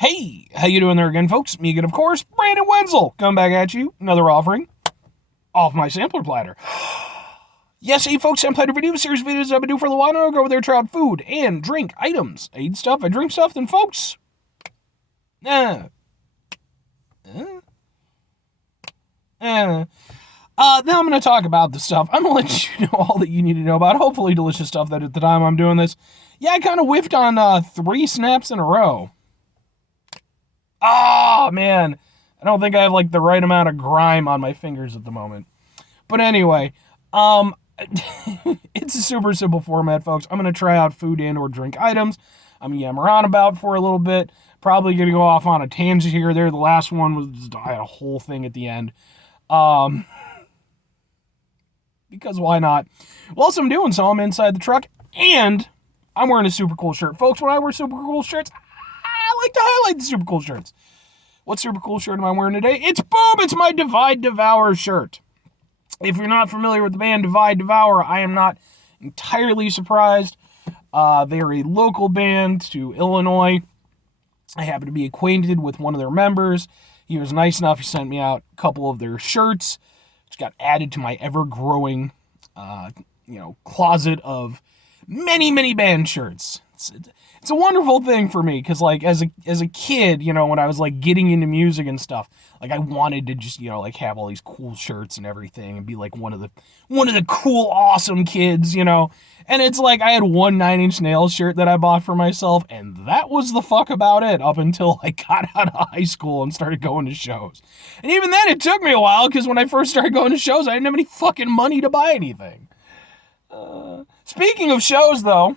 Hey, how you doing there again, folks? Me again, of course, Brandon Wenzel. Come back at you, another offering off my sampler platter. Yes, hey folks, I'm Platter video series videos I've been doing for a while now. Go over there, try out food and drink items. I eat stuff, I drink stuff, then folks. Now I'm going to talk about the stuff. I'm going to let you know all that you need to know about. Hopefully delicious stuff that at the time I'm doing this. Yeah, I kind of whiffed on 3 snaps in a row. Oh, man. I don't think I have, the right amount of grime on my fingers at the moment. But anyway, it's a super simple format, folks. I'm going to try out food and or drink items. I'm going to yammer on about for a little bit. Probably going to go off on a tangent here or there. The last one was, I had a whole thing at the end. Because why not? Whilst I'm doing so, I'm inside the truck, and I'm wearing a super cool shirt. Folks, when I wear super cool shirts, I like to highlight the super cool shirts. What super cool shirt am I wearing today? It's my Divide Devour shirt. If you're not familiar with the band Divide Devour, I am not entirely surprised. They're a local band to Illinois. I happen to be acquainted with one of their members. He was nice enough, he sent me out a couple of their shirts, which got added to my ever-growing, closet of many, many band shirts. It's a wonderful thing for me, because, as a kid, when I was, getting into music and stuff, I wanted to just, have all these cool shirts and everything, and be, one of the cool, awesome kids, and it's I had one 9 Inch Nails shirt that I bought for myself, and that was the fuck about it, up until I got out of high school and started going to shows. And even then, it took me a while, because when I first started going to shows, I didn't have any fucking money to buy anything. Speaking of shows, though,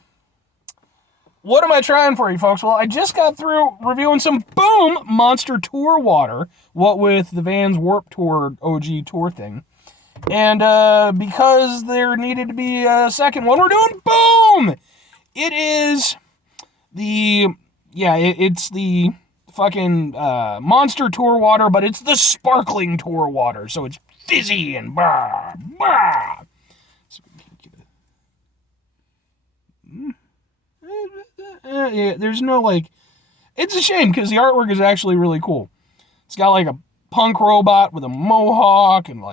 what am I trying for you, folks? Well, I just got through reviewing some Monster Tour water, what with the Vans Warped Tour OG tour thing. And because there needed to be a second one, we're doing boom! It is it's the fucking Monster Tour water, but it's the sparkling tour water, so it's fizzy and bah, bah. There's no, it's a shame, because the artwork is actually really cool. It's got, a punk robot with a mohawk and,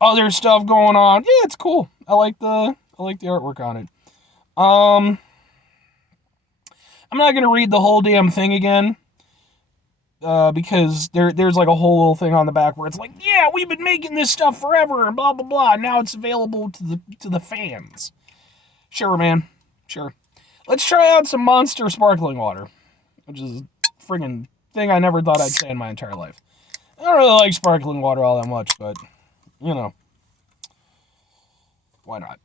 other stuff going on. Yeah, it's cool. I like the artwork on it. I'm not going to read the whole damn thing again, because there's, a whole little thing on the back where it's yeah, we've been making this stuff forever, and blah, blah, blah, and now it's available to the fans. Sure, man. Sure. Let's try out some Monster sparkling water, which is a friggin' thing I never thought I'd say in my entire life. I don't really like sparkling water all that much, but, why not?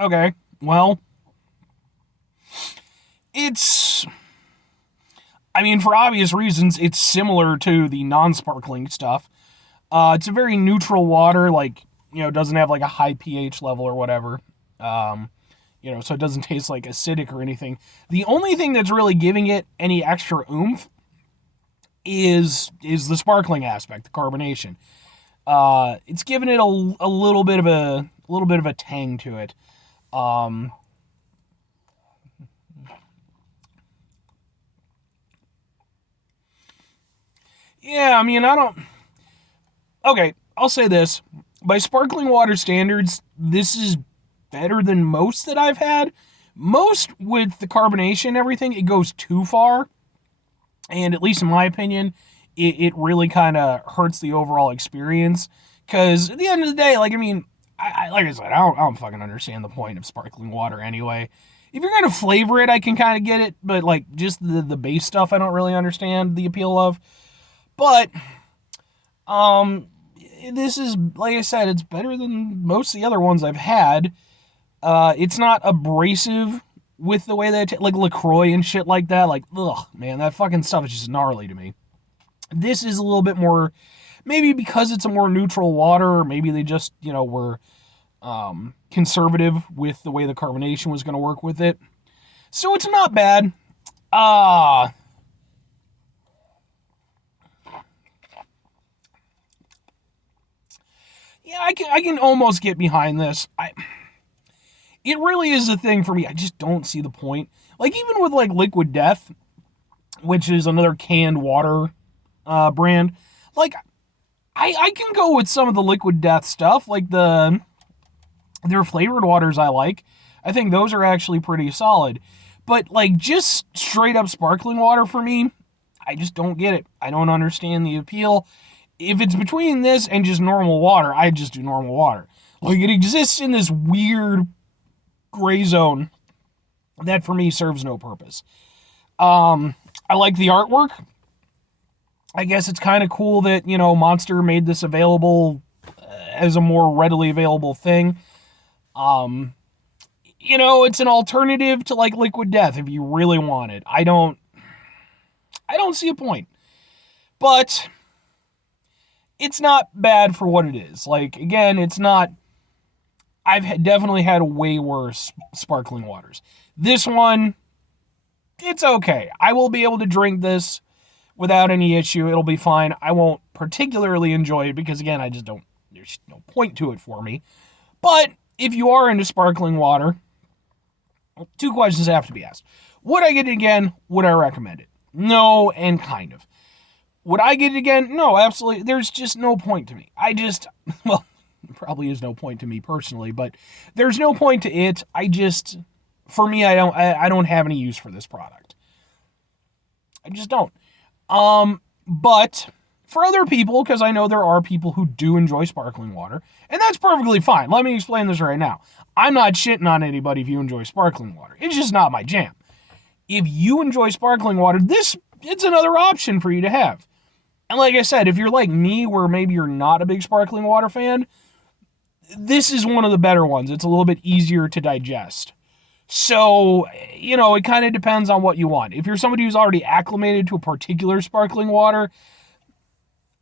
Okay, well, for obvious reasons, it's similar to the non-sparkling stuff. It's a very neutral water, doesn't have a high pH level or whatever. So it doesn't taste acidic or anything. The only thing that's really giving it any extra oomph is the sparkling aspect, the carbonation. It's giving it a little bit of a tang to it. Yeah, I don't... Okay, I'll say this. By sparkling water standards, this is better than most that I've had. Most, with the carbonation and everything, it goes too far. And at least in my opinion, it really kind of hurts the overall experience. Because at the end of the day, I like I said, I don't fucking understand the point of sparkling water anyway. If you're going to flavor it, I can kind of get it. But, just the base stuff, I don't really understand the appeal of. But, this is, like I said, it's better than most of the other ones I've had. It's not abrasive with the way they LaCroix and shit like that. Ugh, man, that fucking stuff is just gnarly to me. This is a little bit more, maybe because it's a more neutral water, or maybe they just, were conservative with the way the carbonation was going to work with it. So it's not bad. can almost get behind this. It really is a thing for me. I just don't see the point. Like, even with, like, Liquid Death, which is another canned water brand, like, I can go with some of the Liquid Death stuff, like their flavored waters I like. I think those are actually pretty solid. But, like, just straight up sparkling water for me, I just don't get it. I don't understand the appeal. If it's between this and just normal water, I just do normal water. Like, it exists in this weird gray zone that for me serves no purpose. I like the artwork. I guess it's kind of cool that, Monster made this available as a more readily available thing. It's an alternative to, like, Liquid Death if you really want it. I don't see a point. But it's not bad for what it is. Like, again, it's not... I've definitely had way worse sparkling waters. This one, it's okay. I will be able to drink this without any issue. It'll be fine. I won't particularly enjoy it because, again, there's no point to it for me. But if you are into sparkling water, 2 questions have to be asked. Would I get it again? Would I recommend it? No, and kind of. Would I get it again? No, absolutely. There's just no point to me. Well, there probably is no point to me personally, but there's no point to it. For me, I don't have any use for this product. I just don't. But for other people, because I know there are people who do enjoy sparkling water, and that's perfectly fine. Let me explain this right now. I'm not shitting on anybody if you enjoy sparkling water. It's just not my jam. If you enjoy sparkling water, it's another option for you to have. And like I said, if you're like me, where maybe you're not a big sparkling water fan, this is one of the better ones. It's a little bit easier to digest. So, it kind of depends on what you want. If you're somebody who's already acclimated to a particular sparkling water,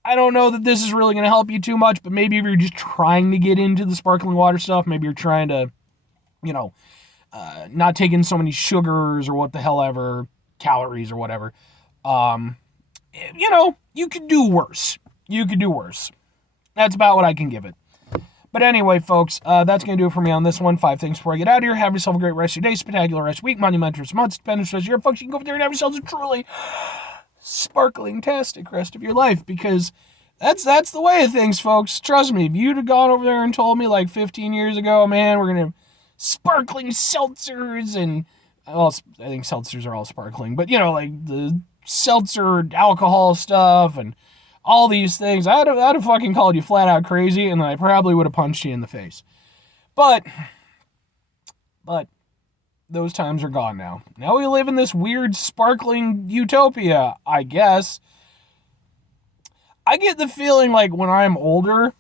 I don't know that this is really going to help you too much, but maybe if you're just trying to get into the sparkling water stuff, maybe you're trying to, not take in so many sugars or what the hell ever, calories or whatever, you could do worse. That's about what I can give it. But anyway, folks, that's going to do it for me on this one. 5 things before I get out of here. Have yourself a great rest of your day, spectacular rest of your week, monumentous month, stupendous rest of your year. Folks, you can go over there and have yourselves a truly sparkling-tastic rest of your life, because that's the way of things, folks. Trust me, if you'd have gone over there and told me like 15 years ago, man, we're going to have sparkling seltzers and, well, I think seltzers are all sparkling, but, like the seltzer alcohol stuff and all these things, I'd have fucking called you flat out crazy, and then I probably would have punched you in the face. But those times are gone now. Now we live in this weird sparkling utopia, I guess. I get the feeling like when I'm older,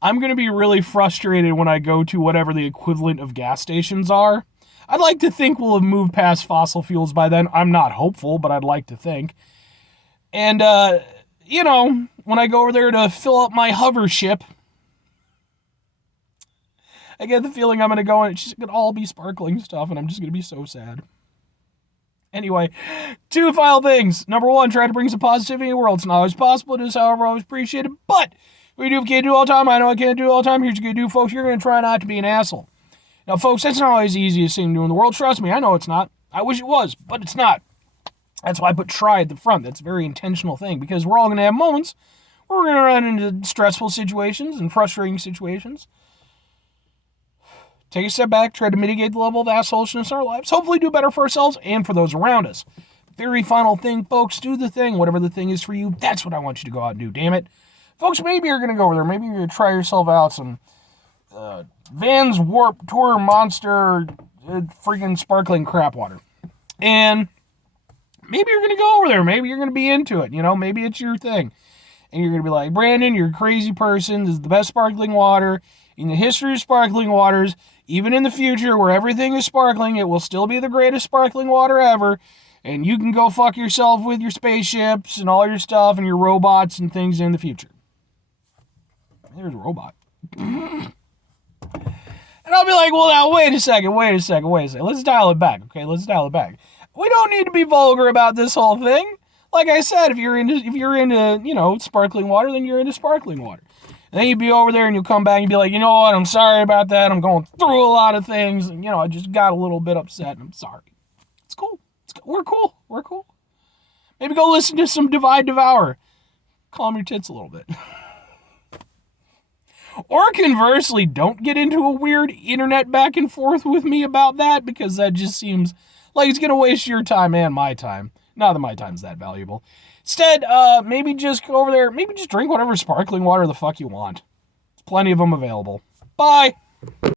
I'm going to be really frustrated when I go to whatever the equivalent of gas stations are. I'd like to think we'll have moved past fossil fuels by then. I'm not hopeful, but I'd like to think. And, when I go over there to fill up my hover ship, I get the feeling I'm going to go and it's just going to all be sparkling stuff, and I'm just going to be so sad. Anyway, 2 final things. Number 1, try to bring some positivity in the world. It's not always possible. It is, however, always appreciated. But we do what we can't do all the time. I know I can't do it all the time. Here's what you can do, folks. You're going to try not to be an asshole. Now, folks, that's not always the easiest thing to do in the world. Trust me, I know it's not. I wish it was, but it's not. That's why I put try at the front. That's a very intentional thing, because we're all going to have moments where we're going to run into stressful situations and frustrating situations. Take a step back, try to mitigate the level of assholishness in our lives, hopefully do better for ourselves and for those around us. Very final thing, folks, do the thing, whatever the thing is for you. That's what I want you to go out and do, damn it. Folks, maybe you're going to go over there. Maybe you're going to try yourself out some Vans Warped Tour Monster freaking sparkling crap water. And maybe you're going to go over there. Maybe you're going to be into it. Maybe it's your thing. And you're going to be like, Brandon, you're a crazy person. This is the best sparkling water in the history of sparkling waters. Even in the future where everything is sparkling, it will still be the greatest sparkling water ever. And you can go fuck yourself with your spaceships and all your stuff and your robots and things in the future. There's a robot. And I'll be like, well, now, wait a second. Let's dial it back, okay? We don't need to be vulgar about this whole thing. Like I said, if you're into, sparkling water, then you're into sparkling water. And then you'd be over there and you'll come back and be like, you know what, I'm sorry about that. I'm going through a lot of things. And, I just got a little bit upset and I'm sorry. It's cool. We're cool. We're cool. Maybe go listen to some Divide Devour. Calm your tits a little bit. Or conversely, don't get into a weird internet back and forth with me about that, because that just seems like it's going to waste your time and my time. Not that my time's that valuable. Instead, maybe just go over there, maybe just drink whatever sparkling water the fuck you want. There's plenty of them available. Bye!